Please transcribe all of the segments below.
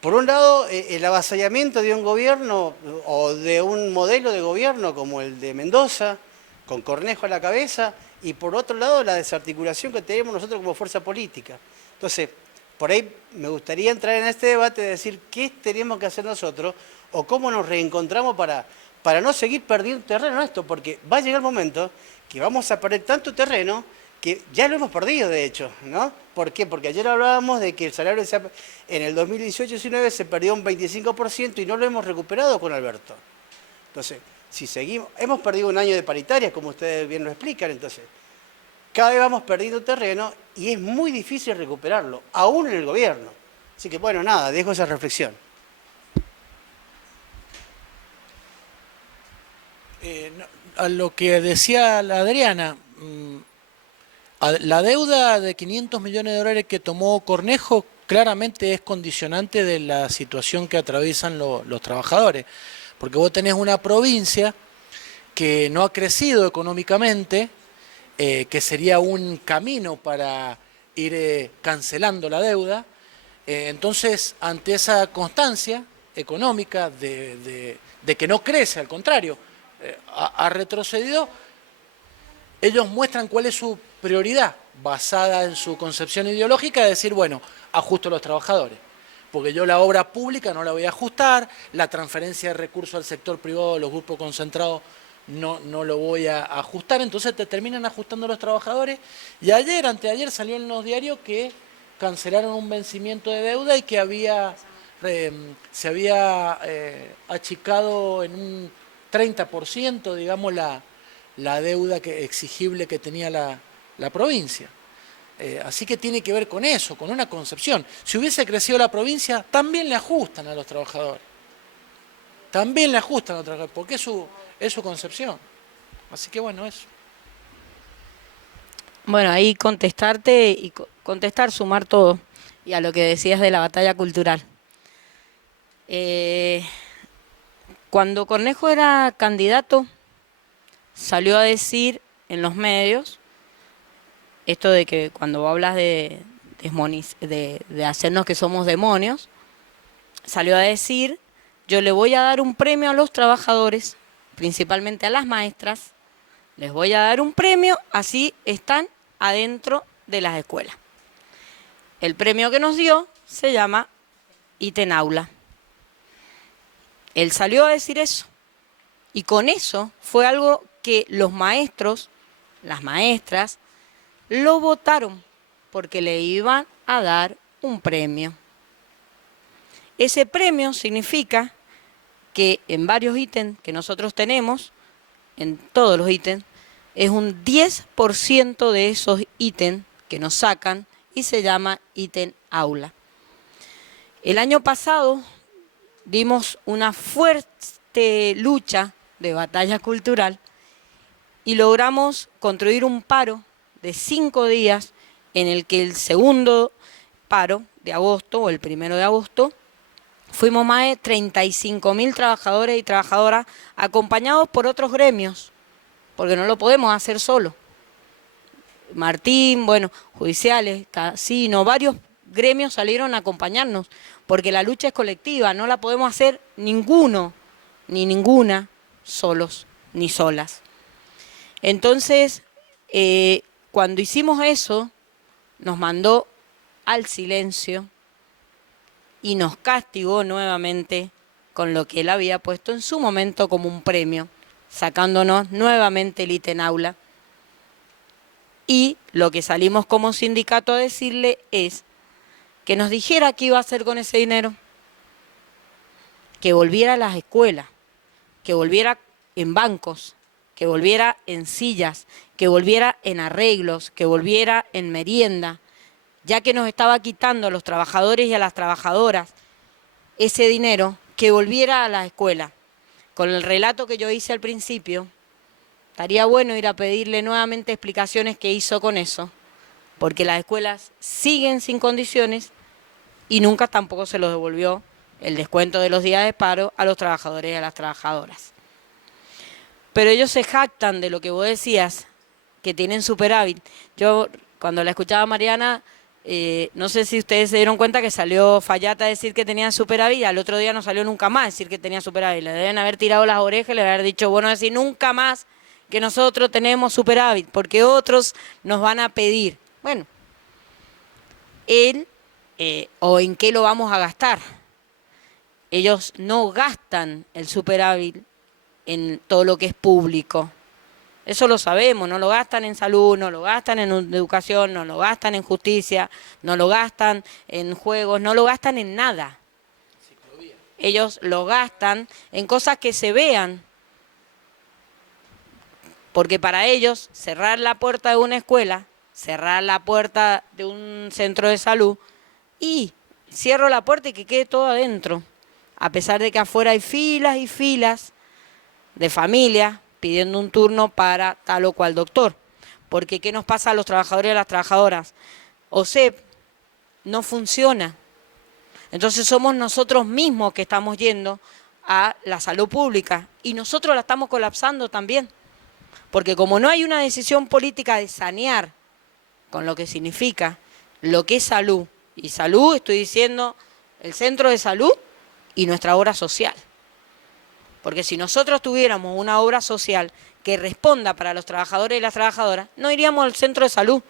Por un lado, el avasallamiento de un gobierno o de un modelo de gobierno como el de Mendoza, con Cornejo a la cabeza, y por otro lado, la desarticulación que tenemos nosotros como fuerza política. Entonces, por ahí me gustaría entrar en este debate de decir qué tenemos que hacer nosotros o cómo nos reencontramos para no seguir perdiendo terreno en esto, porque va a llegar el momento que vamos a perder tanto terreno que ya lo hemos perdido, de hecho, ¿no? ¿Por qué? Porque ayer hablábamos de que el salario en el 2018-19 se perdió un 25% y no lo hemos recuperado con Alberto. Entonces, si seguimos, hemos perdido un año de paritarias, como ustedes bien lo explican, entonces, cada vez vamos perdiendo terreno y es muy difícil recuperarlo, aún en el gobierno. Así que, bueno, nada, dejo esa reflexión. A lo que decía la Adriana, la deuda de 500 millones de dólares que tomó Cornejo claramente es condicionante de la situación que atraviesan los trabajadores. Porque vos tenés una provincia que no ha crecido económicamente, que sería un camino para ir cancelando la deuda. Entonces, ante esa constancia económica de que no crece, al contrario, ha retrocedido, ellos muestran cuál es su prioridad, basada en su concepción ideológica, de decir, bueno, ajusto a los trabajadores. Porque yo la obra pública no la voy a ajustar, la transferencia de recursos al sector privado de los grupos concentrados no lo voy a ajustar, entonces te terminan ajustando a los trabajadores. Y ayer, anteayer, salió en los diarios que cancelaron un vencimiento de deuda y que se había achicado en un 30%, digamos, la deuda exigible que tenía la provincia. Así que tiene que ver con eso, con una concepción. Si hubiese crecido la provincia, también le ajustan a los trabajadores. También le ajustan a los trabajadores, porque es su concepción. Así que bueno, eso. Bueno, ahí contestarte y contestar, sumar todo. Y a lo que decías de la batalla cultural. Cuando Cornejo era candidato, salió a decir en los medios esto de que cuando hablas de hacernos que somos demonios, salió a decir, yo le voy a dar un premio a los trabajadores, principalmente a las maestras, les voy a dar un premio, así están adentro de las escuelas. El premio que nos dio se llama ítem aula. Él salió a decir eso. Y con eso fue algo que los maestros, las maestras, lo votaron porque le iban a dar un premio. Ese premio significa que en varios ítems que nosotros tenemos, en todos los ítems, es un 10% de esos ítems que nos sacan y se llama ítem aula. El año pasado dimos una fuerte lucha de batalla cultural y logramos construir un paro de 5 días en el que el segundo paro de agosto o el 1 de agosto fuimos más de 35.000 trabajadores y trabajadoras acompañados por otros gremios, porque no lo podemos hacer solo. Martín, bueno, judiciales, casino, varios gremios salieron a acompañarnos, porque la lucha es colectiva, no la podemos hacer ninguno, ni ninguna, solos, ni solas. Entonces, cuando hicimos eso, nos mandó al silencio y nos castigó nuevamente con lo que él había puesto en su momento como un premio, sacándonos nuevamente el ítem aula. Y lo que salimos como sindicato a decirle es que nos dijera qué iba a hacer con ese dinero, que volviera a las escuelas, que volviera en bancos, que volviera en sillas, que volviera en arreglos, que volviera en merienda, ya que nos estaba quitando a los trabajadores y a las trabajadoras ese dinero, que volviera a la escuela. Con el relato que yo hice al principio, estaría bueno ir a pedirle nuevamente explicaciones qué hizo con eso, porque las escuelas siguen sin condiciones y nunca tampoco se los devolvió el descuento de los días de paro a los trabajadores y a las trabajadoras. Pero ellos se jactan de lo que vos decías, que tienen superávit. Yo, cuando la escuchaba a Mariana, No sé si ustedes se dieron cuenta que salió Fayata a decir que tenía superávit, al otro día no salió nunca más a decir que tenía superávit. Le deben haber tirado las orejas y le deben haber dicho, bueno, decir nunca más que nosotros tenemos superávit, porque otros nos van a pedir. Bueno, él, o en qué lo vamos a gastar. Ellos no gastan el superávit en todo lo que es público. Eso lo sabemos, no lo gastan en salud, no lo gastan en educación, no lo gastan en justicia, no lo gastan en juegos, no lo gastan en nada. Ellos lo gastan en cosas que se vean, porque para ellos cerrar la puerta de una escuela, cerrar la puerta de un centro de salud y cierro la puerta y que quede todo adentro, a pesar de que afuera hay filas y filas de familias pidiendo un turno para tal o cual doctor. Porque ¿qué nos pasa a los trabajadores y a las trabajadoras? OSEP no funciona. Entonces somos nosotros mismos que estamos yendo a la salud pública y nosotros la estamos colapsando también. Porque como no hay una decisión política de sanear con lo que significa lo que es salud, y salud estoy diciendo el centro de salud y nuestra obra social. Porque si nosotros tuviéramos una obra social que responda para los trabajadores y las trabajadoras, no iríamos al centro de salud.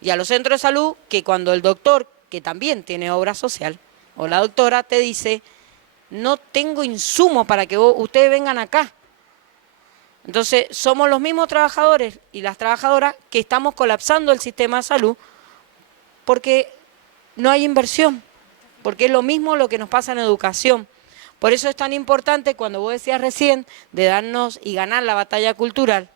Y a los centros de salud, que cuando el doctor, que también tiene obra social, o la doctora te dice, no tengo insumo para que ustedes vengan acá. Entonces, somos los mismos trabajadores y las trabajadoras que estamos colapsando el sistema de salud porque no hay inversión, porque es lo mismo lo que nos pasa en educación. Por eso es tan importante, cuando vos decías recién, de darnos y ganar la batalla cultural,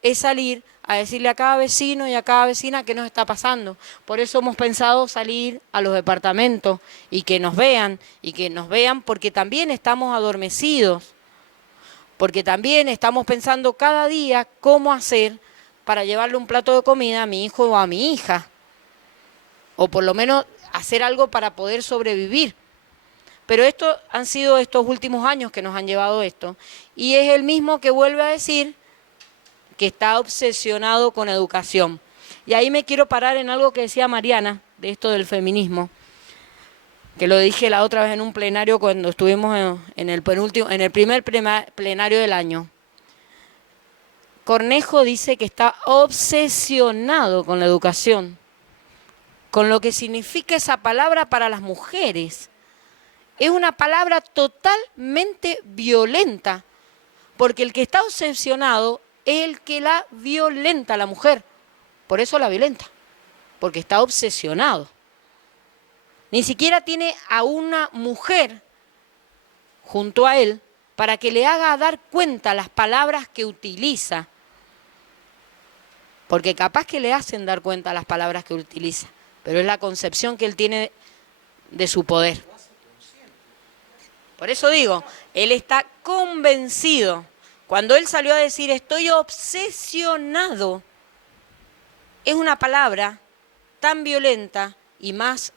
es salir a decirle a cada vecino y a cada vecina qué nos está pasando. Por eso hemos pensado salir a los departamentos y que nos vean porque también estamos adormecidos, porque también estamos pensando cada día cómo hacer para llevarle un plato de comida a mi hijo o a mi hija, o por lo menos hacer algo para poder sobrevivir. Pero esto han sido estos últimos años que nos han llevado esto. Y es el mismo que vuelve a decir que está obsesionado con educación. Y ahí me quiero parar en algo que decía Mariana, de esto del feminismo, que lo dije la otra vez en un plenario cuando estuvimos en el primer plenario del año. Cornejo dice que está obsesionado con la educación, con lo que significa esa palabra para las mujeres. Es una palabra totalmente violenta, porque el que está obsesionado es el que la violenta a la mujer. Por eso la violenta, porque está obsesionado. Ni siquiera tiene a una mujer junto a él para que le haga dar cuenta las palabras que utiliza. Porque capaz que le hacen dar cuenta las palabras que utiliza, pero es la concepción que él tiene de su poder. Por eso digo, él está convencido. Cuando él salió a decir estoy obsesionado, es una palabra tan violenta y más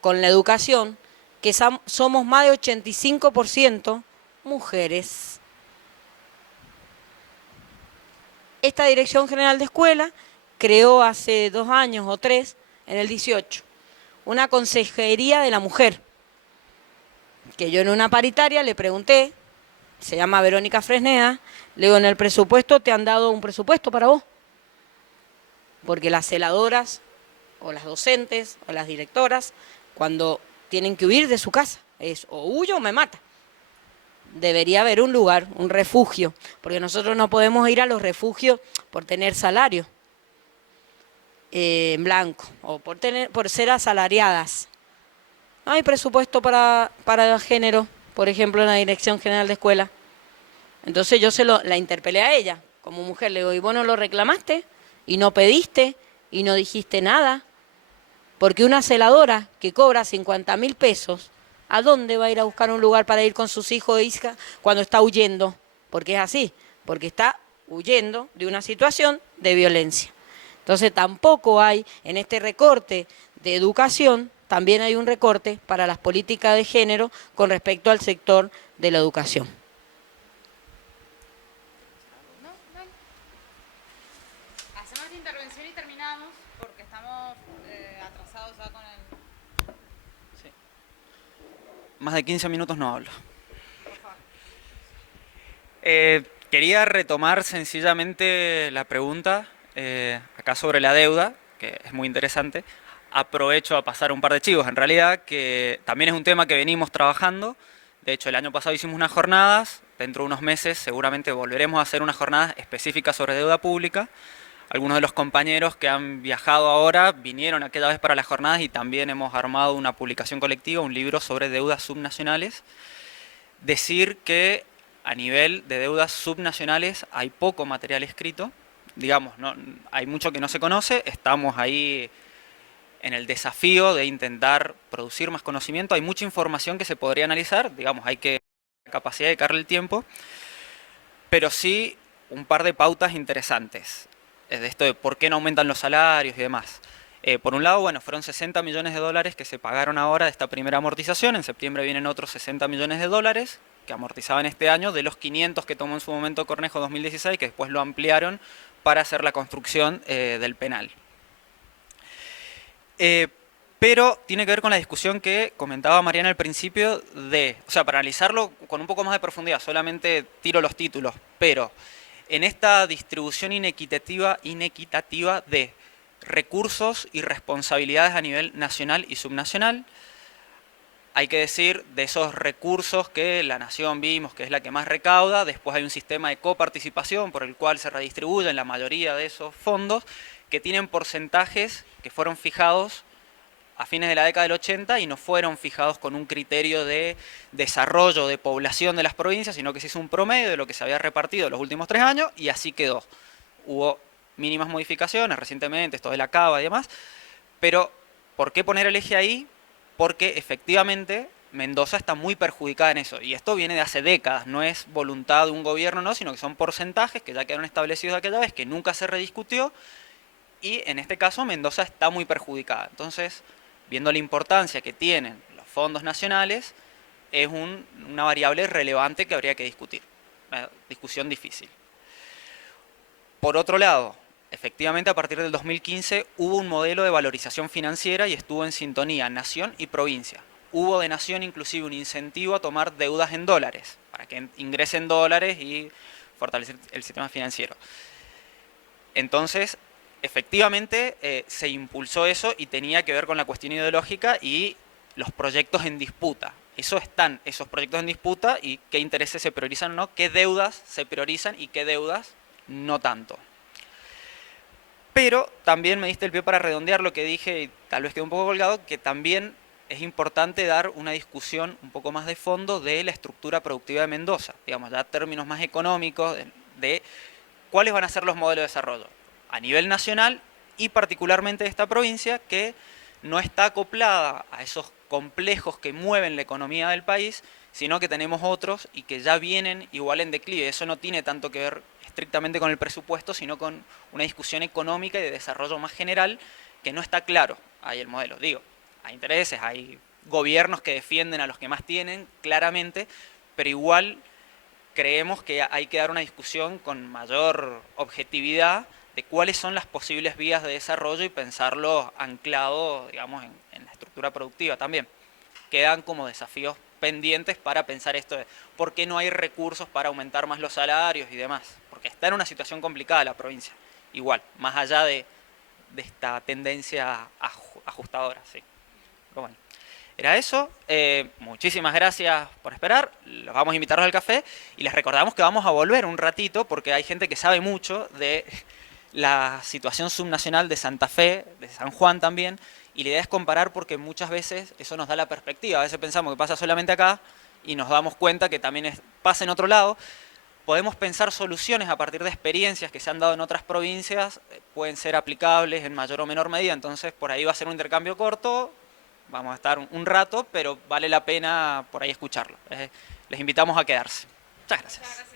con la educación, que somos más de 85% mujeres. Esta Dirección General de Escuela creó hace 2 años o 3, en el 18, una consejería de la mujer, que yo en una paritaria le pregunté, se llama Verónica Fresneda, le digo, en el presupuesto te han dado un presupuesto para vos, porque las celadoras o las docentes o las directoras, cuando tienen que huir de su casa, es o huyo o me mata. Debería haber un lugar, un refugio, porque nosotros no podemos ir a los refugios por tener salario en blanco o por ser asalariadas. No hay presupuesto para género, por ejemplo, en la Dirección General de Escuela. Entonces yo la interpelé a ella, como mujer, le digo, ¿y vos no lo reclamaste? ¿Y no pediste? ¿Y no dijiste nada? Porque una celadora que cobra 50.000 pesos, ¿a dónde va a ir a buscar un lugar para ir con sus hijos e hijas cuando está huyendo? Porque es así, porque está huyendo de una situación de violencia. Entonces tampoco hay, en este recorte de educación, también hay un recorte para las políticas de género con respecto al sector de la educación. Hacemos esta intervención y terminamos porque estamos atrasados a más de 15 minutos no hablo. Quería retomar sencillamente la pregunta acá sobre la deuda, que es muy interesante. Aprovecho a pasar un par de chivos, en realidad, que también es un tema que venimos trabajando. De hecho, el año pasado hicimos unas jornadas, dentro de unos meses seguramente volveremos a hacer unas jornadas específicas sobre deuda pública. Algunos de los compañeros que han viajado ahora vinieron aquella vez para las jornadas y también hemos armado una publicación colectiva, un libro sobre deudas subnacionales. Decir que a nivel de deudas subnacionales hay poco material escrito, digamos, no, hay mucho que no se conoce, estamos ahí en el desafío de intentar producir más conocimiento, hay mucha información que se podría analizar, digamos, hay que la capacidad de dedicarle el tiempo, pero sí un par de pautas interesantes, de esto de por qué no aumentan los salarios y demás. Por un lado, bueno, fueron 60 millones de dólares que se pagaron ahora de esta primera amortización, en septiembre vienen otros 60 millones de dólares que amortizaban este año, de los 500 que tomó en su momento Cornejo 2016, que después lo ampliaron para hacer la construcción del penal. Pero tiene que ver con la discusión que comentaba Mariana al principio de, o sea, para analizarlo con un poco más de profundidad, solamente tiro los títulos, pero en esta distribución inequitativa de recursos y responsabilidades a nivel nacional y subnacional, hay que decir, de esos recursos que la nación vimos que es la que más recauda, después hay un sistema de coparticipación por el cual se redistribuyen la mayoría de esos fondos, que tienen porcentajes que fueron fijados a fines de la década del 80 y no fueron fijados con un criterio de desarrollo de población de las provincias, sino que se hizo un promedio de lo que se había repartido los últimos 3 años y así quedó. Hubo mínimas modificaciones recientemente, esto de la Cava y demás, pero ¿por qué poner el eje ahí? Porque efectivamente Mendoza está muy perjudicada en eso, y esto viene de hace décadas, no es voluntad de un gobierno, no, sino que son porcentajes que ya quedaron establecidos de aquella vez, que nunca se rediscutió, y en este caso Mendoza está muy perjudicada. Entonces, viendo la importancia que tienen los fondos nacionales, es una variable relevante que habría que discutir, una discusión difícil. Por otro lado, efectivamente a partir del 2015 hubo un modelo de valorización financiera y estuvo en sintonía nación y provincia. Hubo de nación inclusive un incentivo a tomar deudas en dólares, para que ingresen dólares y fortalecer el sistema financiero. Entonces, efectivamente se impulsó eso y tenía que ver con la cuestión ideológica y los proyectos en disputa. Esos proyectos en disputa y qué intereses se priorizan o no, qué deudas se priorizan y qué deudas no tanto. Pero también me diste el pie para redondear lo que dije y tal vez quedó un poco colgado, que también es importante dar una discusión un poco más de fondo de la estructura productiva de Mendoza, digamos, ya términos más económicos, de cuáles van a ser los modelos de desarrollo a nivel nacional y particularmente de esta provincia que no está acoplada a esos complejos que mueven la economía del país, sino que tenemos otros y que ya vienen igual en declive. Eso no tiene tanto que ver estrictamente con el presupuesto, sino con una discusión económica y de desarrollo más general que no está claro ahí el modelo. Digo, hay intereses, hay gobiernos que defienden a los que más tienen, claramente, pero igual creemos que hay que dar una discusión con mayor objetividad de cuáles son las posibles vías de desarrollo y pensarlo anclado, digamos, en la estructura productiva también. Quedan como desafíos pendientes para pensar esto de por qué no hay recursos para aumentar más los salarios y demás, porque está en una situación complicada la provincia, igual, más allá de esta tendencia ajustadora, sí. Pero bueno, era eso. Muchísimas gracias por esperar, los vamos a invitarlos al café y les recordamos que vamos a volver un ratito porque hay gente que sabe mucho de la situación subnacional de Santa Fe, de San Juan también, y la idea es comparar porque muchas veces eso nos da la perspectiva. A veces pensamos que pasa solamente acá y nos damos cuenta que también pasa en otro lado. Podemos pensar soluciones a partir de experiencias que se han dado en otras provincias, pueden ser aplicables en mayor o menor medida, entonces por ahí va a ser un intercambio corto, vamos a estar un rato, pero vale la pena por ahí escucharlo. Les invitamos a quedarse. Muchas gracias.